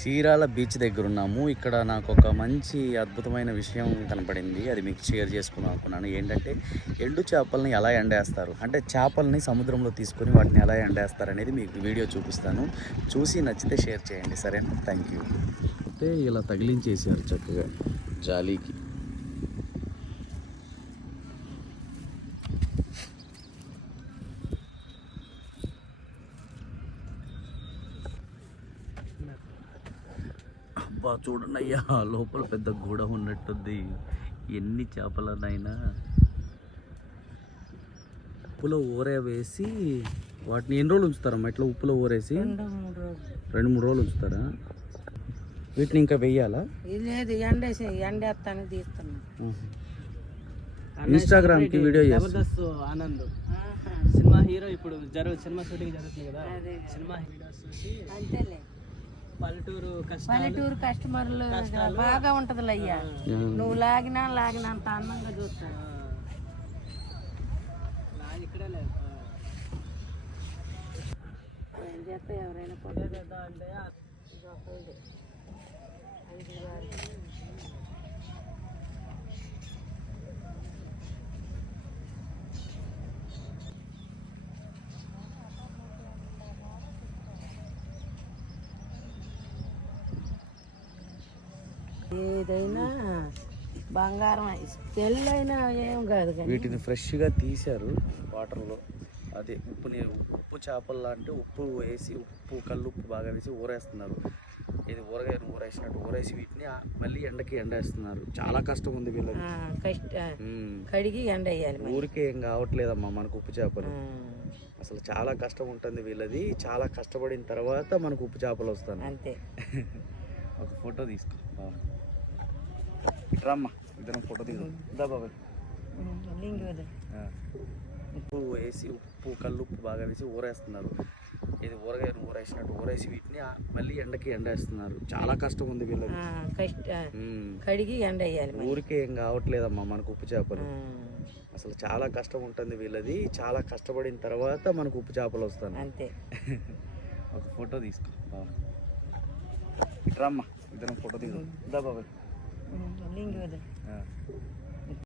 Chirala beach దగ్గర ఉన్నాము. ఇక్కడ నాకు ఒక మంచి అద్భుతమైన విషయం కనపడింది. అది మీకు షేర్ చేసుకుందాం అనుకున్నాను. ఏంటంటే ఎండు చేపల్ని ఎలా ఎండేస్తారు, అంటే చేపల్ని సముద్రంలో తీసుకొని వాటిని ఎలా ఎండేస్తారు అనేది మీకు వీడియో చూపిస్తాను. చూసి నచ్చితే షేర్ చేయండి, సరేనా? Thank you. అయితే ఇలా తగిలించేసారు చక్కగా జాలీకి. అబ్బా చూడండి అయ్యా, లోపల పెద్ద గూడ ఉన్నట్టుంది. ఎన్ని చేపలనైనా ఉప్పులో ఊరే వేసి వాటిని ఎన్ని రోజులు ఉంచుతారమ్మా ఇట్లా ఉప్పులో ఊరేసి? 2-3 రోజులు ఉంచుతారా? వీటిని ఇంకా వెయ్యాలా? లేదు, ఎండేస్తాను తీస్తున్నా. ఇన్స్టాగ్రామ్ కి video Jabardasth Anand cinema hero. ఇప్పుడు సినిమా షూటింగ్ జరుగుతుంది కదా, సినిమా వీడియోస్ చూసి అంతేలే. పల్లెటూరు కస్టమర్లు బాగా ఉంటది అయ్యా. నువ్వు లాగినంత అందంగా చూస్తాను. ఇక్కడే లేదు ఏం చేస్తా, ఎవరైనా అంటే ఏదైనా బంగారం తెల్లైనా ఏం కాదు. వీటిని ఫ్రెష్గా తీశారు వాటర్లో. అదే ఉప్పు చేపలు లాంటి ఉప్పు వేసి కల్లుప్పు బాగా వేసి ఊరేస్తున్నారు. ఇది ఊరేసినట్టు ఊరేసి వీటిని మళ్ళీ ఎండకి ఎండేస్తున్నారు. చాలా కష్టం ఉంది వీళ్ళకి. కడిగి ఎండ వేయాలి. ఊరికే ఏం కావట్లేదమ్మా మనకు ఉప్పు చేపలు. అసలు చాలా కష్టం ఉంటుంది వీళ్ళది. చాలా కష్టపడిన తర్వాత మనకు ఉప్పు చేపలు వస్తాయి అంతే. ఒక ఫోటో తీసుకో రమ్మా, ఇద్దరం ఫోటో తీసుకుందా బాబాయ్. ఉప్పు వేసి కల్లుప్పు బాగా వేసి ఊరేస్తున్నారు. ఇది ఊరేసినట్టు ఊరేసి వీటిని మళ్ళీ ఎండకి ఎండేస్తున్నారు. చాలా కష్టం ఉంది వీళ్ళకి. కడిగి ఎండ వేయాలి. ఊరికే ఏం కావట్లేదమ్మా మనకు ఉప్పు చేపలు. అసలు చాలా కష్టం ఉంటుంది వీళ్ళది. చాలా కష్టపడిన తర్వాత మనకు ఉప్పు చేపలు వస్తాయి అంతే. ఒక ఫోటో తీసుకో రమ్మా, ఇద్దరం ఫోటో తీసుకుందా బాబాయ్.